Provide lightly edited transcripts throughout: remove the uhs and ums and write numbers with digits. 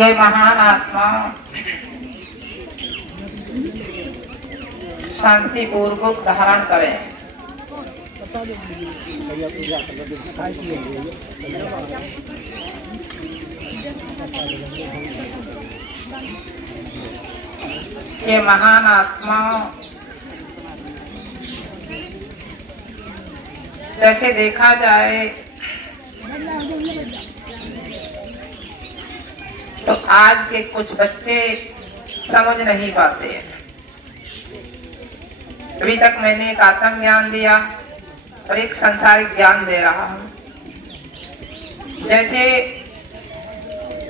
ये महान आत्मा शांति पूर्वक धारण करें। ये महान आत्मा जैसे देखा जाए तो आज के कुछ बच्चे समझ नहीं पाते हैं। अभी तक मैंने एक आत्म ज्ञान दिया और एक संसारिक ज्ञान दे रहा हूँ। जैसे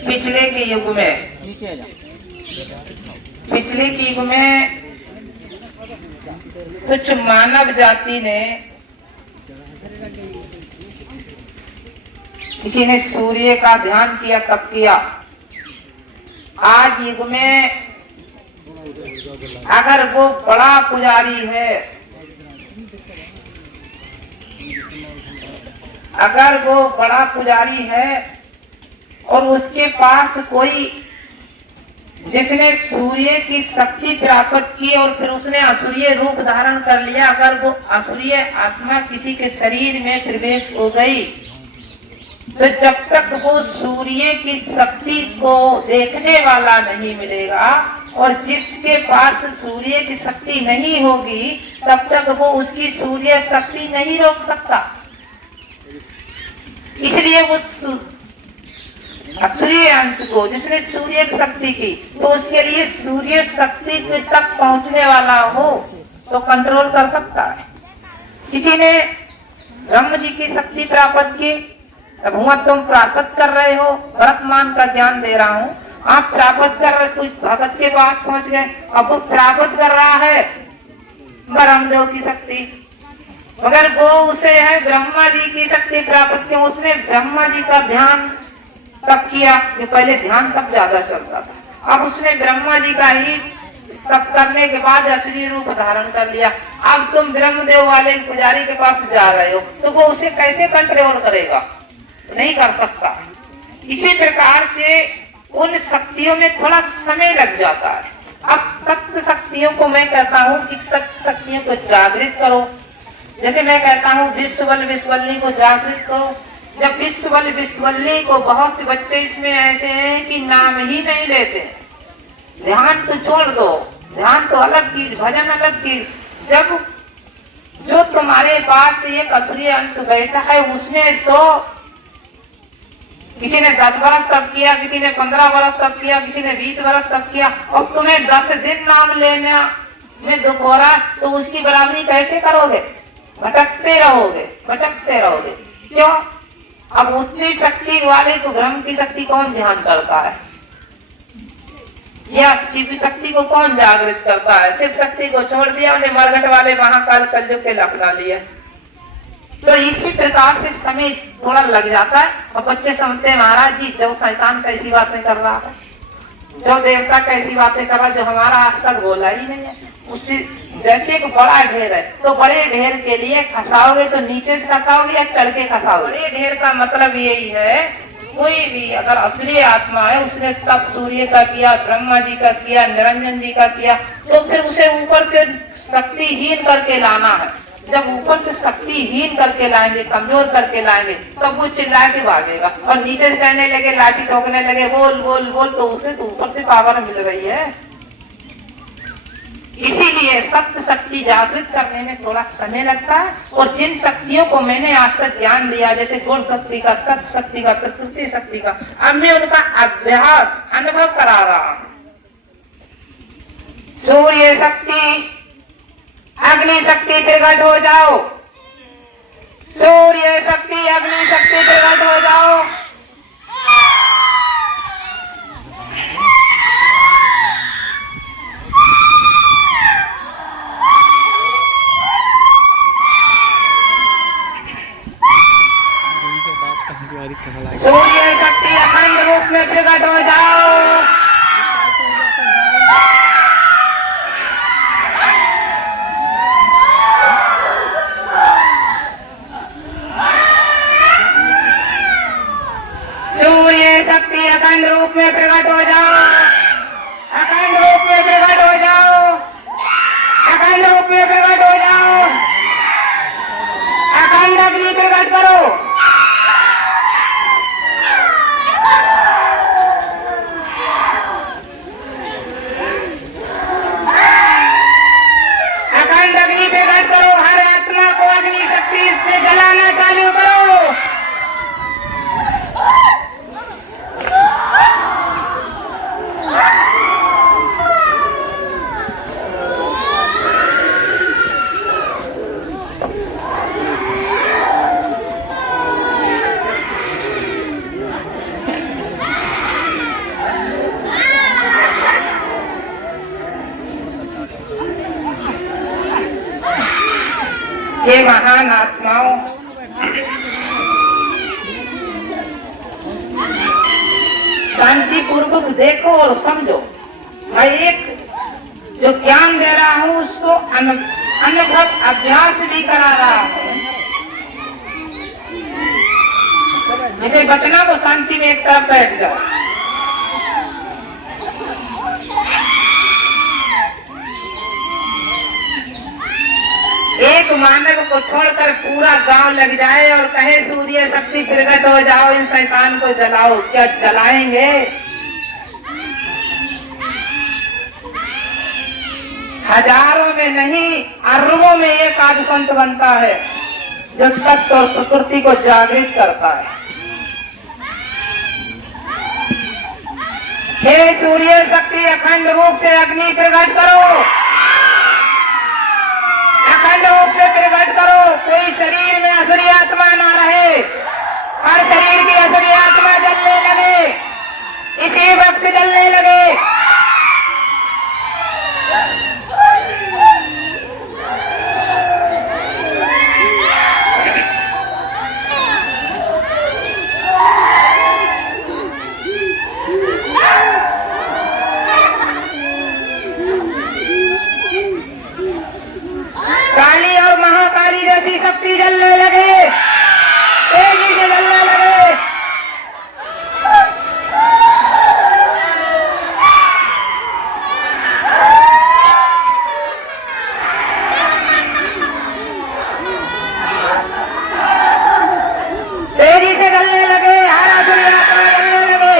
पिछले के युग में कुछ मानव जाति ने, किसी ने सूर्य का ध्यान किया, तप किया। आज युग में अगर वो बड़ा पुजारी है, और उसके पास कोई जिसने सूर्य की शक्ति प्राप्त की और फिर उसने असुरीय रूप धारण कर लिया, अगर वो असुरीय आत्मा किसी के शरीर में प्रवेश हो गई तो जब तक वो सूर्य की शक्ति को देखने वाला नहीं मिलेगा और जिसके पास सूर्य की शक्ति नहीं होगी तब तक वो उसकी सूर्य शक्ति नहीं रोक सकता। इसलिए वो सूर्य अंश को जिसने सूर्य की शक्ति की, तो उसके लिए सूर्य शक्ति तक पहुंचने वाला हो तो कंट्रोल कर सकता है। किसी ने ब्रह्म जी की शक्ति प्राप्त की, अब हुआ तुम प्राप्त कर रहे हो, वर्तमान का ज्ञान दे रहा हूँ। आप प्राप्त कर रहे, कुछ भगत के पास पहुंच गए, अब वो प्राप्त कर रहा है ब्रह्मदेव की शक्ति, मगर वो उसे है ब्रह्मा जी की शक्ति प्राप्त की। उसने ब्रह्मा जी का ध्यान तब किया, कि पहले ध्यान तब ज्यादा चलता था, अब उसने ब्रह्मा जी का ही तब करने के बाद असली रूप धारण कर लिया। अब तुम ब्रह्मदेव वाले पुजारी के पास जा रहे हो तो वो उसे कैसे कंट्रोल करेगा? नहीं कर सकता। इसी प्रकार से उन शक्तियों में थोड़ा समय लग जाता है। अब तत्व शक्तियों को मैं कहता हूँ कि तत्व शक्तियों को जागृत करो। जैसे मैं कहता हूँ विश्वबल विश्ववल्ली को जागृत करो। जब विश्वबल विश्ववल्ली को, बहुत से बच्चे इसमें ऐसे हैं कि नाम ही नहीं लेते। ध्यान तो छोड़ दो, ध्यान तो अलग चीज, भजन अलग चीज। जब जो तुम्हारे पास एक असुरी अंश बैठा है, उसने तो किसी ने 10 बरस तप किया, किसी ने 15 बरस तप किया, किसी ने 20 बरस तप किया, और तुम्हें 10 दिन नाम लेने में दुख हो रहा, तो उसकी बराबरी कैसे करोगे? भटकते रहोगे। क्यों? अब उतनी शक्ति वाले तो ब्रह्म की शक्ति कौन ध्यान करता है, या शिव शक्ति को कौन जागृत करता है? शिव शक्ति को छोड़ दिया, उन्हें मरघट वाले महाकाल कलयुग के अपना लिया। तो इसी प्रकार से समय थोड़ा लग जाता है। और बच्चे समझते हैं महाराज जी जो शैतान कैसी बातें कर रहा है, जो देवता कैसी बातें कर रहा है, जो हमारा आज तक बोला ही नहीं है। उससे जैसे एक बड़ा ढेर है, तो बड़े ढेर के लिए खसाओगे तो नीचे से खसाओगे या चढ़ के खसाओगे? बड़े ढेर का मतलब यही है, कोई भी अगर असली आत्मा है, उसने तब सूर्य का किया, ब्रह्मा जी का किया, निरंजन जी का किया, तो फिर उसे ऊपर से शक्तिहीन करके लाना है। जब ऊपर से शक्तिहीन करके लाएंगे, कमजोर करके लाएंगे, तब वो चिल्ला के भागेगा। और नीचे से कहने लगे, लाठी ठोकने लगे, बोल बोल बोल, तो उसे तो ऊपर से पावर मिल रही है। इसीलिए सत्य शक्ति जागृत करने में थोड़ा समय लगता है। और जिन शक्तियों को मैंने आज तक ज्ञान दिया, जैसे गुण शक्ति का, तत्व शक्ति का, प्रकृति शक्ति का, अब मैं उनका अभ्यास अनुभव करा रहा हूं। सूर्य शक्ति, अग्नि शक्ति प्रकट हो जाओ, सूर्य शक्ति, अग्नि शक्ति प्रकट हो जाओ। सूर्य शक्ति अखंड रूप में प्रकट हो जाओ। सूर्य शक्ति अखंड रूप में प्रकट हो जाओ, अखंड रूप में प्रकट हो जाओ, अखंड रूप में प्रकट हो जाओ, अखंड अग्नि प्रकट करो। अखंड अग्नि प्रकट करो, हर आत्मा को अग्नि शक्ति से जलाना चालू करो। ये महान आत्माओं, शांति पूर्वक देखो और समझो। मैं एक जो ज्ञान दे रहा हूँ उसको अनुभव अभ्यास भी करा रहा हूँ। जिसे बचना वो शांति में एक तरफ बैठ जाओ। एक मानव को छोड़कर पूरा गांव लग जाए और कहे सूर्य शक्ति प्रकट हो जाओ, इन शैतान को जलाओ, क्या जलाएंगे? हजारों में नहीं अरबों में एक आध संत बनता है जो तत्व और प्रकृति को जागृत करता है। हे सूर्य शक्ति अखंड रूप से अग्नि प्रकट करो, अखंड रूप से प्रकट करो। कोई शरीर में असुरी आत्मा ना रहे, हर शरीर की असुरी आत्मा जलने लगे, इसी वक्त जलने लगे। काली और महाकाली जैसी शक्ति जलने लगे, तेजी से जलने लगे। तेजी से जलने लगे, हर असुरी आत्मा जलने लगे।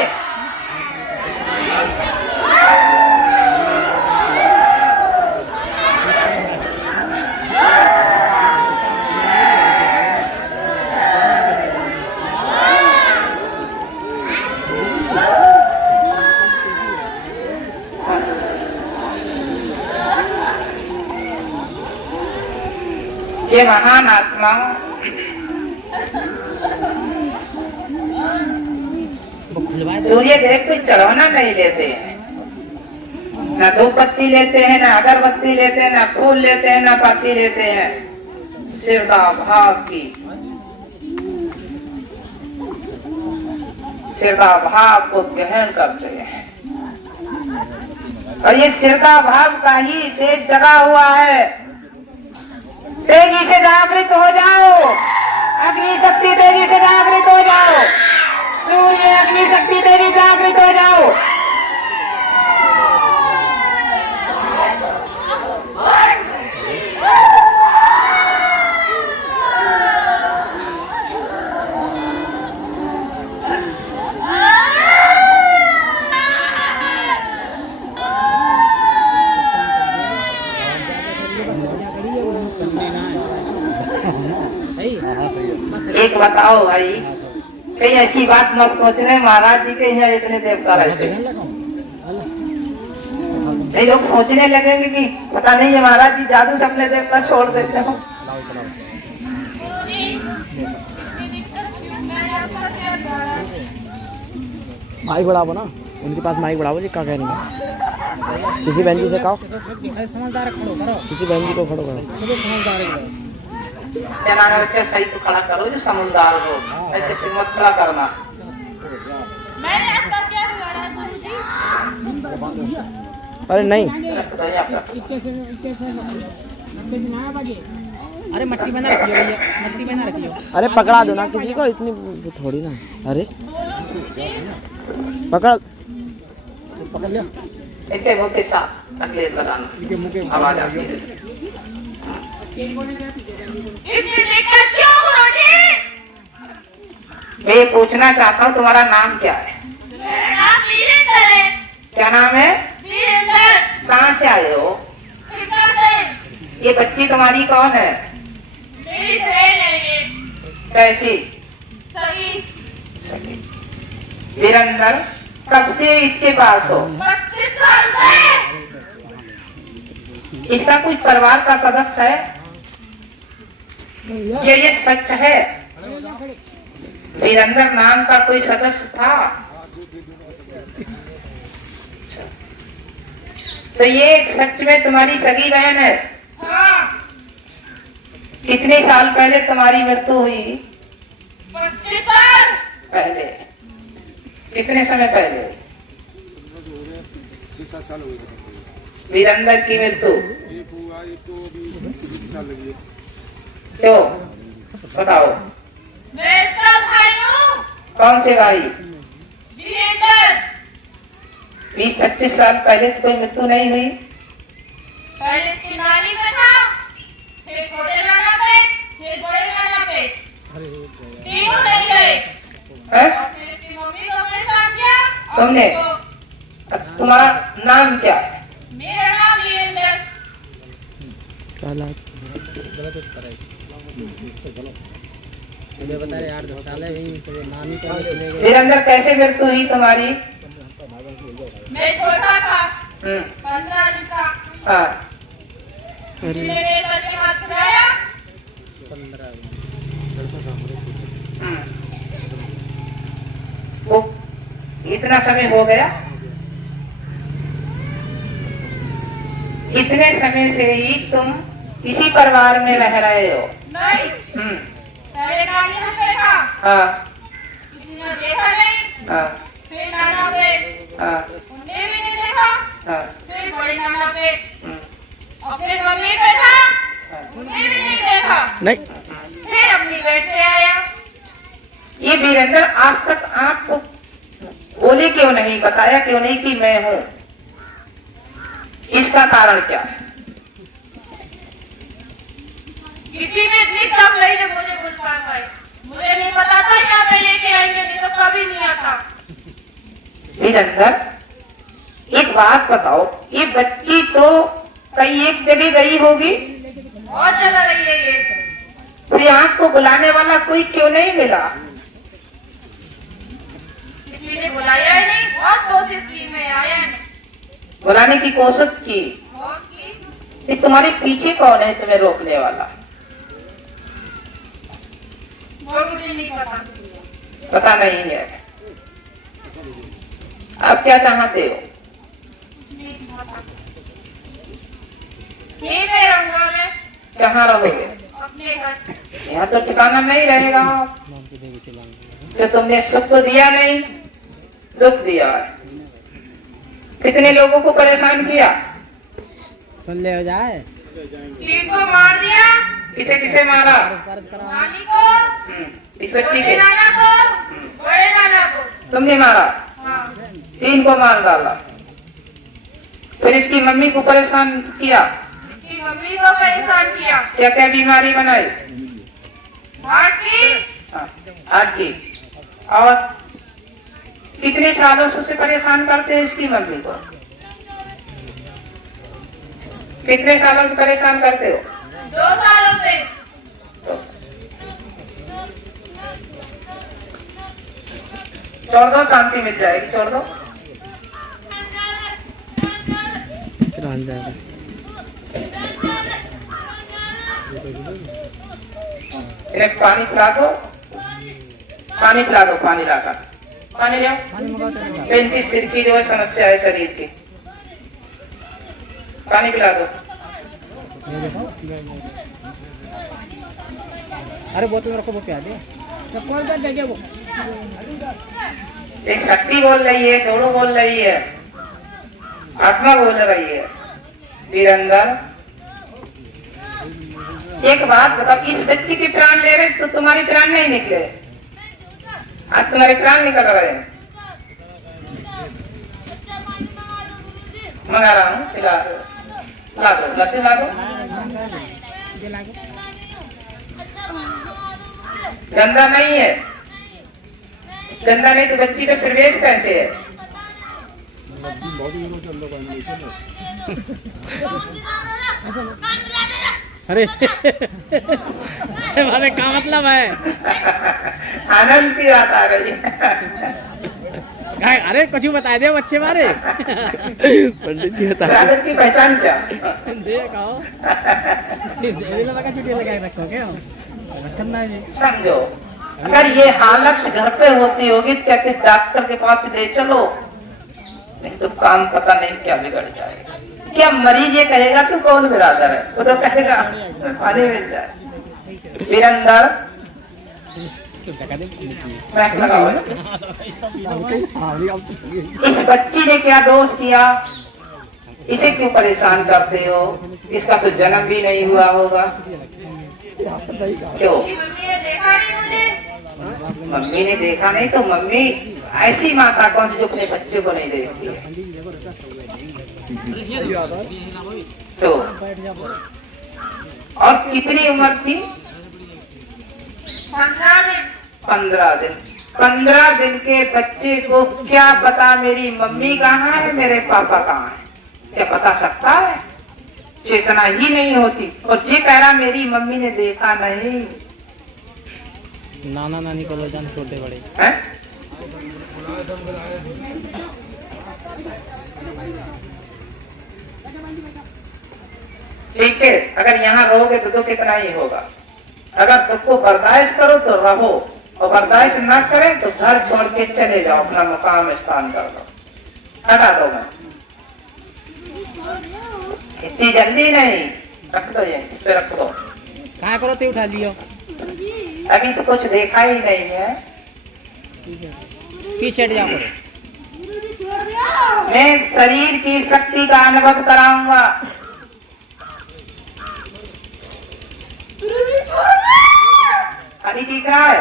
ये महान आत्मा सूर्य देव को चढ़ाना नहीं लेते हैं, ना दो पत्ती लेते हैं, ना अगरबत्ती लेते हैं, ना फूल लेते हैं, ना पत्ती लेते हैं। श्रद्धा भाव की, श्रद्धा भाव को ग्रहण करते हैं और ये श्रद्धा भाव का ही तेज जगा हुआ है। तेजी से जागृत हो जाओ, अग्नि शक्ति तेजी से जागृत हो जाओ, सूर्य अग्नि शक्ति तेजी जागृत हो जाओ। एक बताओ भाई, कहीं ऐसी बात मत सोचने महाराज जी के यहाँ इतने देवता रहते हैं। नहीं लोग सोचने लगेंगे कि पता नहीं है महाराज जी जादू से अपने देवता छोड़ देते हो। माइक बढ़ाओ ना, उनके पास माइक बढ़ाओ जी। क्या कह रही है? किसी बहन जी से कहो, किसी बहन जी को खड़ो करो। बच्चे सही तो खड़ा करो जो समझदार हो, ऐसे मत खड़ा करना। अरे नहीं, अरे मट्टी में ना रखियो भैया, मट्टी में ना रखियो। अरे पकड़ा दो ना किसी को, इतनी थोड़ी ना। अरे पकड़ पकड़ लिया ऐसे मुंह के साथ तकलीफ लगाना, इनके मुंह के आवाज आती है। मैं ये पूछना चाहता हूँ तुम्हारा नाम क्या है? क्या नाम है? कहाँ से आए हो? ये बच्ची तुम्हारी कौन है? कैसी? वीरेंद्र, कब से इसके पास हो? 25 साल से। इसका कोई परिवार का सदस्य है? ये सच है? वीरेंद्र नाम का कोई सदस्य था? तो ये सच में तुम्हारी सगी बहन है? हाँ, कितने साल पहले तुम्हारी मृत्यु हुई? 25 साल पहले? कितने समय पहले? 6-7 साल हो गए। वीरेंद्र की मृत्यु एक हुआ, एक तो अभी 3 साल लगी है। क्यों बताओ? मैं इसका भाई हूँ। कौन से भाई? वीरेंद्र। 20-25 साल पहले तो कोई मृत्यु नहीं हुई? पहले इसकी नानी का था, फिर छोटे नाना पे, फिर बड़े नाना पे, तीनों नहीं गए। है? और फिर इसकी मम्मी को अपने साथ किया। और तुमने? इसको- अब तुम्हारा नाम क्या है? मेरा नाम वीरेंद्र। गलत उत्तर है मुझे बता रहे यार साले भी तो नानी को ले गए वीरेंद्र कैसे मृत्यु हुई तुम्हारी? मैं छोटा था, हम्म, 15 दिन का। हाँ, किसी ने मेरे सर पे हाथ फिराया। 15 हम्म। वो इतना समय हो गया? इतने समय से ही तुम इसी परिवार में रह रहे हो? नहीं, हम्म, पहले नानी हम पे था, हाँ, किसी ने देखा नहीं। हाँ, फिर नाना पे, हाँ, उन्हें भी नहीं देखा। हाँ, फिर बड़े नाना पे, हम्म, और फिर मम्मी पे था, हाँ। उन्हें भी नहीं देखा। नहीं फिर अपनी बेड पे आया। ये वीरेंद्र आज तक आपको बोले क्यों नहीं, बताया क्यों नहीं कि मैं हूँ? इसका कारण क्या है? किसी में भी दम नहीं है मुझे भूल पाए। मुझे नहीं पता था क्या मैं लेके आएंगे, नहीं तो कभी नहीं आता। वीरेंद्र, एक बात बताओ, ये बच्ची तो कहीं एक जगह गई होगी, बहुत जगह रही है ये। फिर आपको बुलाने वाला कोई क्यों नहीं मिला? किसी ने बुलाया ही नहीं, बहुत कोशिश की, मैं आया नहीं। बुलाने की कोशिश की, बहुत की, फिर तुम्हारे पीछे कौन है तुम्हें रोकने वाला? वो मुझे नहीं पता। पता नहीं है। आप क्या चाहते हो? नहीं पता। ये मैं रंगोले कहाँ रहोगे? अपने घर। यहाँ तो ठिकाना नहीं रहेगा। तो तुमने सुख तो दिया नहीं, दुख दिया है। कितने लोगों को परेशान किया? सुन ले हो जाए तीन को मार दिया। किसे किसे मारा? कर्ज करा नानी को, इस बच्ची छोटे के नाना को, बड़े नाना को। तुमने मारा? हाँ, 3 को मार डाला। फिर इसकी मम्मी को परेशान किया। इसकी मम्मी को परेशान किया। क्या क्या बीमारी बनाई? हार्ट की, हार्ट की। और कितने सालों से उसे परेशान करते हैं इसकी मम्मी को? कितने सालों से परेशान करते हो? 2 सालों से। छोड़ दो, शांति मिल जाएगी, छोड़ दो। फिर आ जाएगा इन्हें पानी पिला दो, पानी पिला दो, पानी लाकर पानी ले आओ। पानी मंगाते हैं इनकी सिर की जो है समस्या है शरीर की, पानी पिला दो। ये देखो अरे बोतल में रखो वो प्याज है तो कौन सा देंगे वो एक शक्ति बोल रही है, दोनों बोल रही है, आत्मा बोल रही है। वीरेंद्र, एक बात बताओ, इस बच्ची के प्राण ले रहे तो तुम्हारे प्राण नहीं निकले? आज तुम्हारे प्राण निकल रहे हैं। मंगा रहा हूँ, खिला दो, ला दो, लस्सी ला दो। गंदा नहीं है, गंदा नहीं तो बच्ची पे प्रवेश कैसे है? अरे हमारे क्या मतलब है? आनंद की बात आ गई। अरे कुछ बता दे बच्चे बारे। पंडित जी बता आदत की पहचान क्या? देखो लगा चुटिया लगा रखो क्या रखना जी। समझो, अगर ये हालत घर पे होती होगी तो कहते डॉक्टर के पास ले चलो, नहीं तो काम पता नहीं क्या बिगड़ जाएगा। क्या मरीज ये कहेगा तू कौन बिरादर है, वो तो कहेगा पानी मिल जाए। फिर अंदर बैक लगाओ। इस बच्ची ने क्या दोष किया, इसे क्यों परेशान करते हो? इसका तो जन्म भी नहीं हुआ होगा, क्यों? मम्मी ने देखा नहीं मुझे। मम्मी ने देखा नहीं तो मम्मी ऐसी माता कौन सी जो अपने बच्चे को नहीं देखती है? तो और कितनी उम्र थी? 15 दिन। 15 दिन। 15 दिन के बच्चे को क्या पता मेरी मम्मी कहाँ है, मेरे पापा कहाँ है? क्या पता सकता है? चेतना ही नहीं होती। और ये कह रहा मेरी मम्मी ने देखा नहीं नाना नानी को ले जान छोटे बड़े है? ठीक है, अगर यहाँ रहोगे तो कितना ही होगा। अगर तुमको बर्दाश्त करो तो रहो, और बर्दाश्त न करें तो घर छोड़ के चले जाओ, अपना मकाम स्थान कर दो, हटा दो। मैं इतनी जल्दी नहीं, रख दो, ये इस पे रख दो। कहाँ करो ते उठा लियो अभी तो कुछ देखा ही नहीं है। पीछे हट जा करो। मैं शरीर की शक्ति का अनुभव कराऊंगा। खाली दिख रहा है,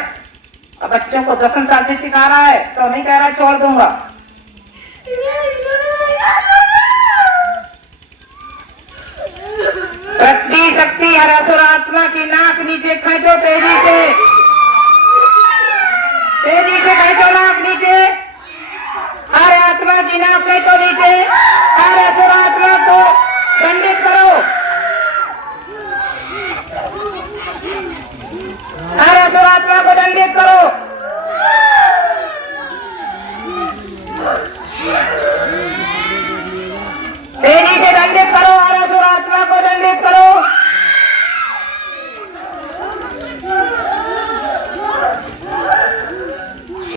अब बच्चों को 10 साल से सिखा रहा है तो नहीं कह रहा छोड़ दूंगा। पृथ्वी शक्ति हर असुर आत्मा की नाक नीचे खींचो, तेजी से खींचो नाक नीचे, हर आत्मा की नाक खींचो नीचे।